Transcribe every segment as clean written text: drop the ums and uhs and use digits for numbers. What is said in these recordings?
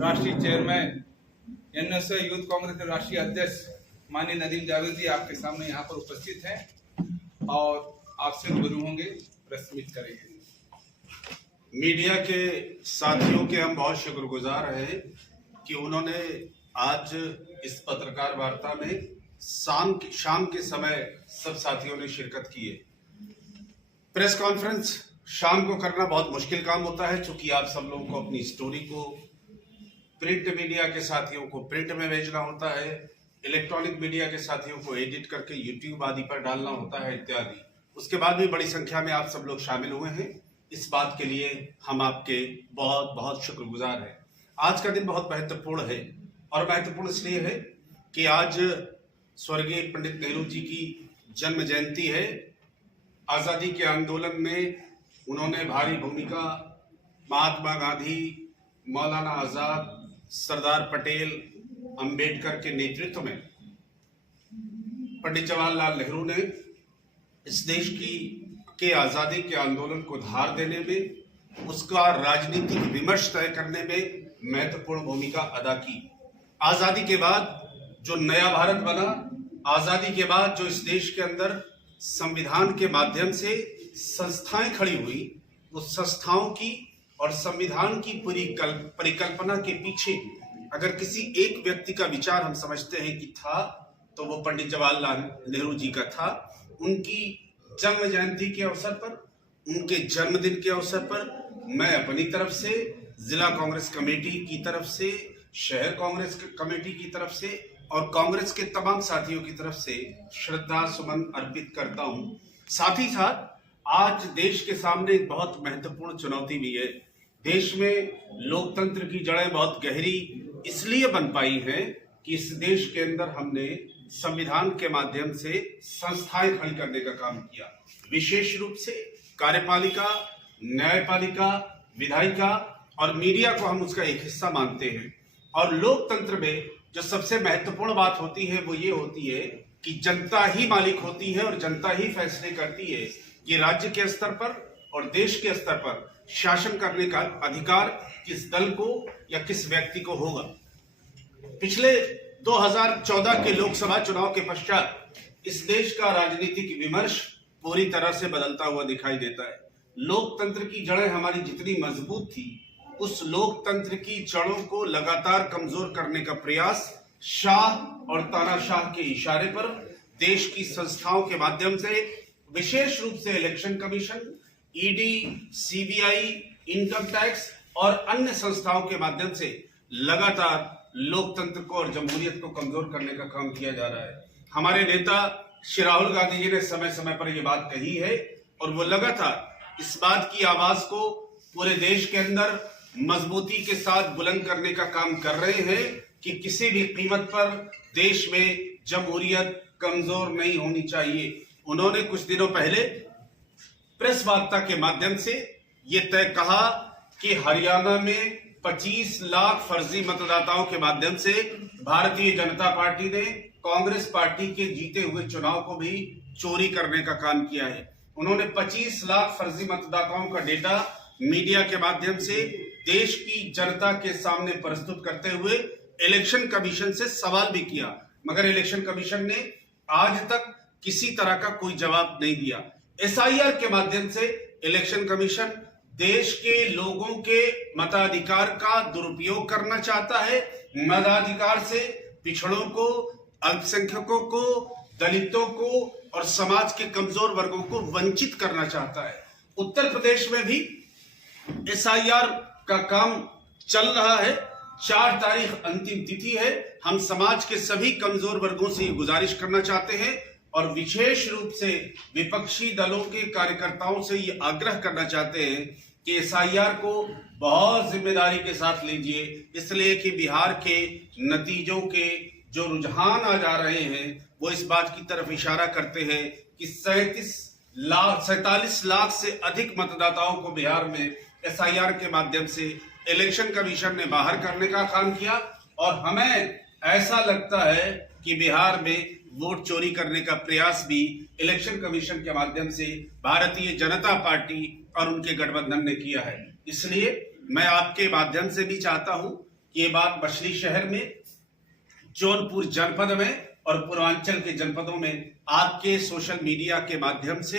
राष्ट्रीय chairman NSA youth Congress के राष्ट्रीय अध्यक्ष माननीय नदीम जावेद जी आपके सामने यहाँ पर उपस्थित हैं और आपसे रूबरू होंगे, प्रेस मीट करेंगे। मीडिया के साथियों के हम बहुत शुक्रगुजार हैं कि उन्होंने आज इस पत्रकार वार्ता में शाम के समय सब साथियों ने शिरकत की है। प्रेस कॉन्फ्रेंस शाम को करना बहुत मुश्किल काम होता है, क्योंकि आप सब लोगों को अपनी स्टोरी को प्रिंट मीडिया के साथियों को प्रिंट में भेजना होता है, इलेक्ट्रॉनिक मीडिया के साथियों को एडिट करके यूट्यूब आदि पर डालना होता है इत्यादि। उसके बाद भी बड़ी संख्या में आप सब लोग शामिल हुए हैं। इस बात के लिए हम आपके बहुत बहुत शुक्रगुजार हैं। आज का दिन बहुत महत्वपूर्ण है, और महत्वपूर्ण इसलिए है कि आज स्वर्गीय पंडित नेहरू जी की जन्म जयंती है। आजादी के आंदोलन में उन्होंने भारी भूमिका, महात्मा गांधी, मौलाना आजाद, सरदार पटेल, अंबेडकर के नेतृत्व में पंडित जवाहरलाल नेहरू ने इस देश के आजादी के आंदोलन को धार देने में, उसका राजनीतिक विमर्श तय करने में महत्वपूर्ण भूमिका अदा की। आजादी के बाद जो नया भारत बना, आजादी के बाद जो इस देश के अंदर संविधान के माध्यम से संस्थाएं खड़ी हुई, उस संस्थाओं की और संविधान की पूरी परिकल्पना के पीछे अगर किसी एक व्यक्ति का विचार हम समझते हैं कि था, तो वो पंडित जवाहरलाल नेहरू जी का था। उनकी जन्म जयंती के अवसर पर, उनके जन्मदिन के अवसर पर मैं अपनी तरफ से, जिला कांग्रेस कमेटी की तरफ से, शहर कांग्रेस कमेटी की तरफ से और कांग्रेस के तमाम साथियों की तरफ से श्रद्धा सुमन अर्पित करता हूं। साथ ही साथ आज देश के सामने एक बहुत महत्वपूर्ण चुनौती भी है। देश में लोकतंत्र की जड़ें बहुत गहरी इसलिए बन पाई हैं कि इस देश के अंदर हमने संविधान के माध्यम से संस्थाएं खड़ी करने का काम किया। विशेष रूप से कार्यपालिका, न्यायपालिका, विधायिका और मीडिया को हम उसका एक हिस्सा मानते हैं। और लोकतंत्र में जो सबसे महत्वपूर्ण बात होती है वो ये होती है कि जनता ही मालिक होती है और जनता ही फैसले करती है कि राज्य के स्तर पर और देश के स्तर पर शासन करने का अधिकार किस दल को या किस व्यक्ति को होगा। पिछले 2014 के लोकसभा चुनाव के पश्चात इस देश का राजनीतिक विमर्श पूरी तरह से बदलता हुआ दिखाई देता है। लोकतंत्र की जड़ें हमारी जितनी मजबूत थी, उस लोकतंत्र की जड़ों को लगातार कमजोर करने का प्रयास शाह और तानाशाह के इशारे पर देश की संस्थाओं के माध्यम से, विशेष रूप से election commission, ED, CBI, income tax और अन्य संस्थाओं के माध्यम से लगातार लोकतंत्र को और जमहूरियत को कमजोर करने का काम किया जा रहा है। हमारे नेता श्री राहुल गांधी जी ने समय समय पर यह बात कही है और वो लगातार इस बात की आवाज को पूरे देश के अंदर मजबूती के साथ बुलंद करने का काम कर रहे हैं कि किसी भी कीमत पर देश में जमहूरियत कमजोर नहीं होनी चाहिए। उन्होंने कुछ दिनों पहले प्रेस वार्ता के माध्यम से ये तय कहा कि हरियाणा में 25 लाख फर्जी मतदाताओं के माध्यम से भारतीय जनता पार्टी ने कांग्रेस पार्टी के जीते हुए चुनाव को भी चोरी करने का काम किया है। उन्होंने 25 लाख फर्जी मतदाताओं का डेटा मीडिया के माध्यम से देश की जनता के सामने प्रस्तुत करते हुए इलेक्शन कमीशन से सवाल भी किया, मगर इलेक्शन कमीशन ने आज तक किसी तरह का कोई जवाब नहीं दिया। एसआईआर के माध्यम से इलेक्शन कमीशन देश के लोगों के मताधिकार का दुरुपयोग करना चाहता है। मताधिकार से पिछड़ों को, अल्पसंख्यकों को, दलितों को और समाज के कमजोर वर्गों को वंचित करना चाहता है। उत्तर प्रदेश में भी एसआईआर का काम चल रहा है। 4 तारीख अंतिम तिथि है। हम समाज के सभी कमजोर वर्गों से गुजारिश करना चाहते हैं और विशेष रूप से विपक्षी दलों के कार्यकर्ताओं से ये आग्रह करना चाहते हैं कि एसआईआर को बहुत जिम्मेदारी के साथ लीजिए, इसलिए कि बिहार के नतीजों के जो रुझान आ जा रहे हैं वो इस बात की तरफ इशारा करते हैं कि 47 लाख से अधिक मतदाताओं को बिहार में एसआईआर के माध्यम से इलेक्शन कमीशन ने बाहर करने का काम किया। और हमें ऐसा लगता है कि बिहार में वोट चोरी करने का प्रयास भी इलेक्शन कमीशन के माध्यम से भारतीय जनता पार्टी और उनके गठबंधन ने किया है। इसलिए मैं आपके माध्यम से भी चाहता हूं कि ये बात मछली शहर में, जौनपुर जनपद में और पूर्वांचल के जनपदों में आपके सोशल मीडिया के माध्यम से,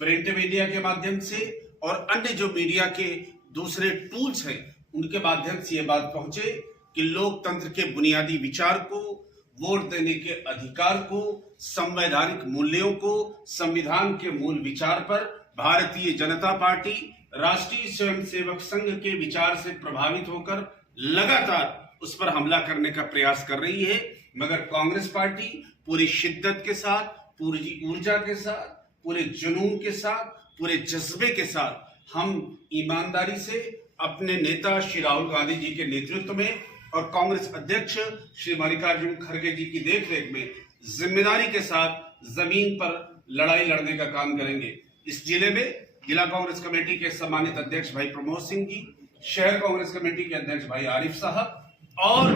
प्रिंट मीडिया के माध्यम से और अन्य जो मीडिया के दूसरे टूल्स हैं उनके माध्यम से ये बात पहुंचे कि लोकतंत्र के बुनियादी विचार को, वोट देने के अधिकार को, संवैधानिक मूल्यों को, संविधान के मूल विचार पर भारतीय जनता पार्टी राष्ट्रीय स्वयंसेवक संघ के विचार से प्रभावित होकर लगातार उस पर हमला करने का प्रयास कर रही है। मगर कांग्रेस पार्टी पूरी शिद्दत के साथ, पूरी ऊर्जा के साथ, पूरे जुनून के साथ, पूरे जज्बे के साथ हम ईमानदारी से अपने नेता श्री राहुल गांधी जी के नेतृत्व में और कांग्रेस अध्यक्ष श्री मल्लिकार्जुन खड़गे जी की देखरेख में जिम्मेदारी के साथ जमीन पर लड़ाई लड़ने का काम करेंगे। इस जिले में जिला कांग्रेस कमेटी के सम्मानित अध्यक्ष भाई प्रमोद सिंह जी, शहर कांग्रेस कमेटी के अध्यक्ष भाई आरिफ साहब और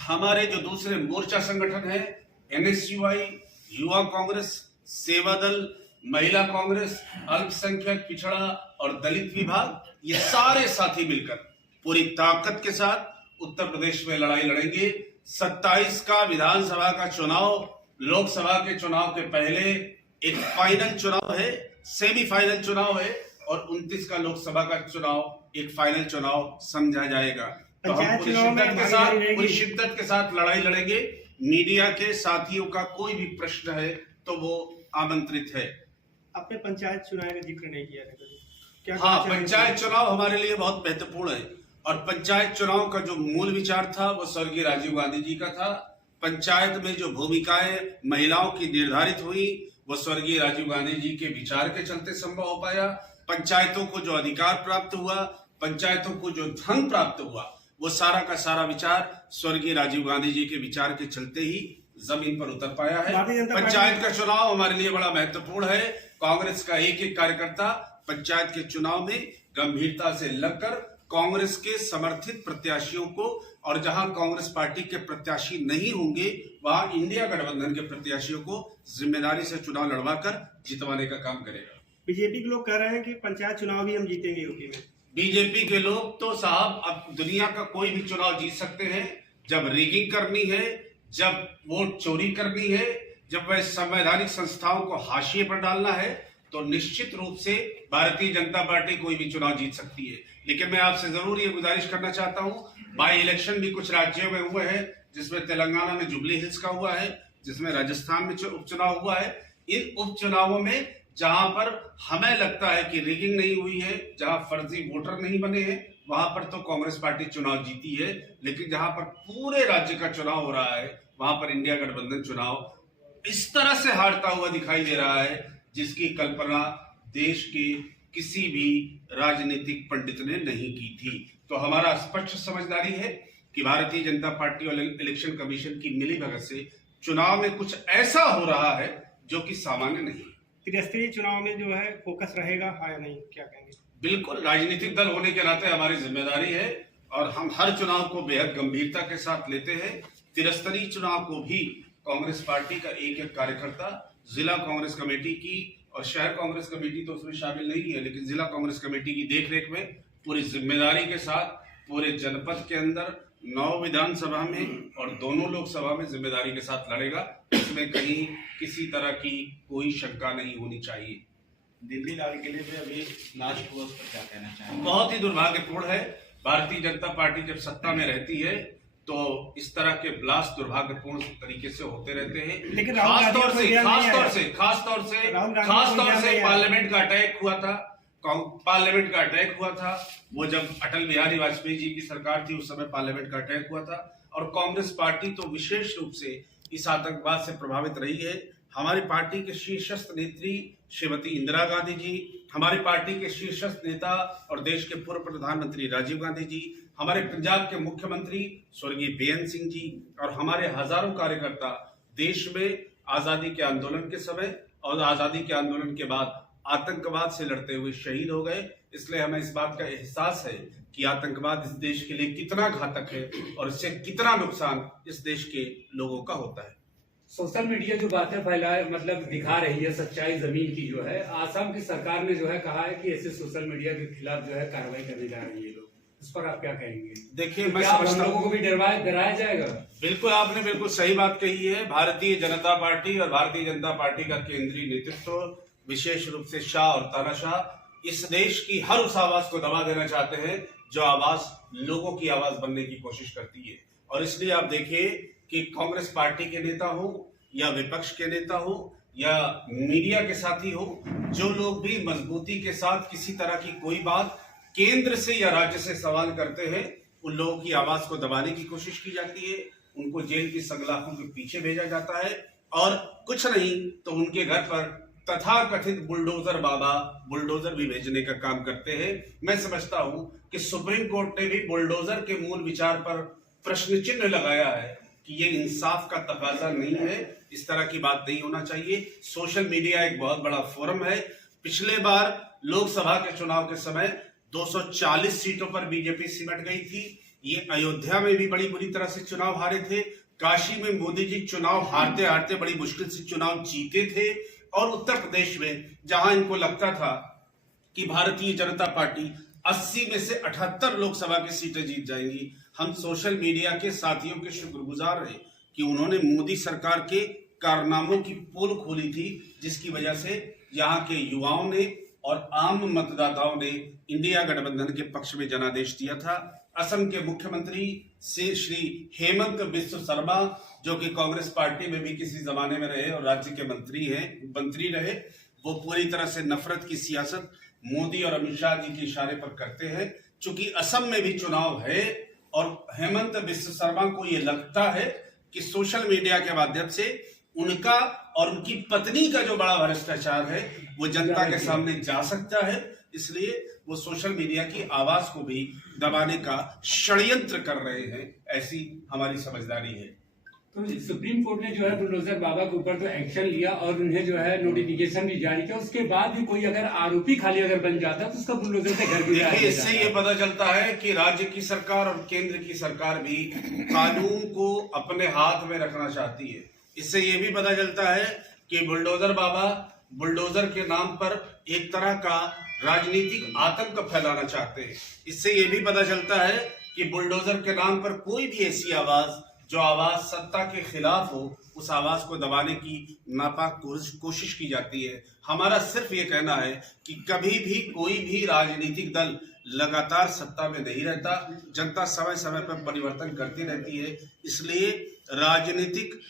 हमारे जो दूसरे मोर्चा संगठन है, NSUI, युवा कांग्रेस, सेवा दल, महिला कांग्रेस, अल्पसंख्यक पिछड़ा और दलित विभाग, ये सारे साथी मिलकर पूरी ताकत के साथ उत्तर प्रदेश में लड़ाई लड़ेंगे। 27 का विधानसभा का चुनाव लोकसभा के चुनाव के पहले एक फाइनल चुनाव है, सेमीफाइनल चुनाव है और 29 का लोकसभा का चुनाव एक फाइनल चुनाव समझा जाएगा। तो हम पूरी शिद्दत के साथ लड़ाई लड़ेंगे। मीडिया के साथियों का कोई भी प्रश्न है तो वो आमंत्रित है। आपने पंचायत चुनाव का जिक्र नहीं किया क्या? हाँ, पंचायत चुनाव हमारे लिए बहुत महत्वपूर्ण है और पंचायत चुनाव का जो मूल विचार था वो स्वर्गीय राजीव गांधी जी का था। पंचायत में जो भूमिकाएं महिलाओं की निर्धारित हुई वो स्वर्गीय राजीव गांधी जी के विचार के चलते संभव हो पाया। पंचायतों को जो अधिकार प्राप्त हुआ, पंचायतों को जो धन प्राप्त हुआ, वो सारा का सारा विचार स्वर्गीय राजीव गांधी जी के विचार के चलते ही जमीन पर उतर पाया है। पंचायत का चुनाव हमारे लिए बड़ा महत्वपूर्ण है। कांग्रेस का एक एक कार्यकर्ता पंचायत के चुनाव में गंभीरता से लगकर कांग्रेस के समर्थित प्रत्याशियों को और जहां कांग्रेस पार्टी के प्रत्याशी नहीं होंगे वहां इंडिया गठबंधन के प्रत्याशियों को जिम्मेदारी से चुनाव लड़वाकर जितवाने का काम करेगा। बीजेपी के लोग कह रहे हैं कि पंचायत चुनाव भी हम जीतेंगे यूपी में। बीजेपी के लोग तो साहब अब दुनिया का कोई भी चुनाव जीत सकते हैं। जब रिगिंग करनी है, जब वोट चोरी करनी है, जब वह संवैधानिक संस्थाओं को हाशिए पर डालना है तो निश्चित रूप से भारतीय जनता पार्टी कोई भी चुनाव जीत सकती है। लेकिन मैं आपसे जरूर ये गुजारिश करना चाहता हूं, बाई इलेक्शन भी कुछ राज्यों में हुए हैं, जिसमें तेलंगाना में जुबली हिल्स का हुआ है, जिसमें राजस्थान में उपचुनाव हुआ है। इन उपचुनावों में जहां पर हमें लगता है कि रिगिंग नहीं हुई है, जहां फर्जी वोटर नहीं बने हैं, वहां पर तो कांग्रेस पार्टी चुनाव जीती है। लेकिन जहां पर पूरे राज्य का चुनाव हो रहा है वहां पर इंडिया गठबंधन चुनाव इस तरह से हारता हुआ दिखाई दे रहा है जिसकी कल्पना देश के किसी भी राजनीतिक पंडित ने नहीं की थी। तो हमारा स्पष्ट समझदारी है कि भारतीय जनता पार्टी और इलेक्शन कमीशन की मिलीभगत से चुनाव में कुछ ऐसा हो रहा है जो कि सामान्य नहीं। त्रिस्तरीय चुनाव में जो है फोकस रहेगा या नहीं, क्या कहेंगे? बिल्कुल, राजनीतिक दल होने के नाते हमारी जिम्मेदारी है और हम हर चुनाव को बेहद गंभीरता के साथ लेते हैं। त्रिस्तरीय चुनाव को भी कांग्रेस पार्टी का एक एक कार्यकर्ता, जिला कांग्रेस कमेटी की और शहर कांग्रेस कमेटी तो उसमें शामिल नहीं है, लेकिन जिला कांग्रेस कमेटी की देखरेख में पूरी जिम्मेदारी के साथ पूरे जनपद के अंदर 9 विधानसभा में और दोनों लोकसभा में जिम्मेदारी के साथ लड़ेगा। इसमें कहीं किसी तरह की कोई शंका नहीं होनी चाहिए। दिल्ली लाल किले पे अभी लास्ट हुआ, उस पर क्या कहना चाहेंगे? बहुत ही दुर्भाग्यपूर्ण है। भारतीय जनता पार्टी जब सत्ता में रहती है तो इस तरह के ब्लास्ट दुर्भाग्यपूर्ण तरीके से होते रहते हैं। लेकिन खासतौर से पार्लियामेंट का अटैक हुआ था। पार्लियामेंट का अटैक हुआ था वो जब अटल बिहारी वाजपेयी जी की सरकार थी, उस समय पार्लियामेंट का अटैक हुआ था। और कांग्रेस पार्टी तो विशेष रूप से इस आतंकवाद से प्रभावित रही है। हमारी पार्टी के शीर्षस्थ नेत्री श्रीमती इंदिरा गांधी जी, हमारी पार्टी के शीर्षस्थ नेता और देश के पूर्व प्रधानमंत्री राजीव गांधी जी, हमारे पंजाब के मुख्यमंत्री स्वर्गीय बेअंत सिंह जी और हमारे हजारों कार्यकर्ता देश में आजादी के आंदोलन के समय और आजादी के आंदोलन के बाद आतंकवाद से लड़ते हुए शहीद हो गए। इसलिए हमें इस बात का एहसास है कि आतंकवाद इस देश के लिए कितना घातक है और इससे कितना नुकसान इस देश के लोगों का होता है। सोशल मीडिया जो बातें फैलाए मतलब दिखा रही है सच्चाई जमीन की जो है, आसाम की सरकार ने जो है कहा है कि ऐसे सोशल मीडिया के खिलाफ जो है कार्रवाई करने जा रही है लोग। उस पर आप क्या कहेंगे? देखिए, मैं क्या हम समझता लोगों को भी डराया जाएगा? बिल्कुल, आपने बिल्कुल सही बात कही है। भारतीय जनता पार्टी और भारतीय जनता पार्टी का केंद्रीय नेतृत्व, विशेष रूप से शाह और तानाशाह, इस देश की हर उस आवाज को दबा देना चाहते हैं जो आवाज लोगों की आवाज बनने की कोशिश करती है। और इसलिए आप देखिए कि कांग्रेस पार्टी के नेता हो या विपक्ष के नेता हो या मीडिया के साथी हो, जो लोग भी मजबूती के साथ किसी तरह की कोई बात केंद्र से या राज्य से सवाल करते हैं, उन लोगों की आवाज को दबाने की कोशिश की जाती है, उनको जेल की सलाखों के पीछे भेजा जाता है, और कुछ नहीं तो उनके घर पर तथाकथित बुलडोजर बाबा बुलडोजर भी भेजने का काम करते हैं। मैं समझता हूं कि सुप्रीम कोर्ट ने भी बुलडोजर के मूल विचार पर प्रश्न चिन्ह लगाया है कि ये इंसाफ का तकाजा नहीं है, इस तरह की बात नहीं होना चाहिए। सोशल मीडिया एक बहुत बड़ा फोरम है। पिछले बार लोकसभा के चुनाव के समय 240 सीटों पर बीजेपी सिमट गई थी। ये अयोध्या में भी बड़ी बुरी तरह से चुनाव हारे थे। काशी में मोदी जी चुनाव हारते हारते बड़ी मुश्किल से चुनाव जीते थे। और उत्तर प्रदेश में जहां इनको लगता था कि भारतीय जनता पार्टी 80 में से 78 लोकसभा की सीटें जीत जाएंगी, हम सोशल मीडिया के साथियों के शुक्रगुजार हैं कि उन्होंने मोदी सरकार के कारनामों की पोल खोली थी, जिसकी वजह से यहाँ के युवाओं ने और आम मतदाताओं ने इंडिया गठबंधन के पक्ष में जनादेश दिया था। असम के मुख्यमंत्री से श्री हेमंत बिस्व शर्मा, जो कि कांग्रेस पार्टी में भी किसी जमाने में रहे और राज्य के मंत्री रहे, वो पूरी तरह से नफरत की सियासत मोदी और अमित शाह जी के इशारे पर करते हैं। चूंकि असम में भी चुनाव है और हेमंत बिस्व शर्मा को ये लगता है कि सोशल मीडिया के माध्यम से उनका और उनकी पत्नी का जो बड़ा भ्रष्टाचार है वो जनता के सामने जा सकता है, इसलिए वो सोशल मीडिया की आवाज को भी दबाने का षड्यंत्र कर रहे हैं, ऐसी हमारी समझदारी है। तो सुप्रीम कोर्ट ने जो है बुलडोजर बाबा के ऊपर तो एक्शन लिया और उन्हें जो है नोटिफिकेशन भी जारी किया, उसके बाद भी कोई अगर आरोपी खाली अगर बन जाता है तो उसका बुलडोजर से घर भी देखिए, इससे ये पता चलता है कि राज्य की सरकार और केंद्र की सरकार भी कानून को अपने हाथ में रखना चाहती है। इससे ये भी पता चलता है कि बुलडोजर बाबा बुलडोजर के नाम पर एक तरह का राजनीतिक आतंक फैलाना चाहते हैं। इससे ये भी पता चलता है कि बुलडोजर के नाम पर कोई भी ऐसी आवाज जो आवाज सत्ता के खिलाफ हो, उस आवाज को दबाने की नापाक कोशिश की जाती है। हमारा सिर्फ ये कहना है कि कभी भी कोई भी राजनीतिक दल लगातार सत्ता में नहीं रहता, जनता समय समय पर परिवर्तन करती रहती है। इसलिए राजनीतिक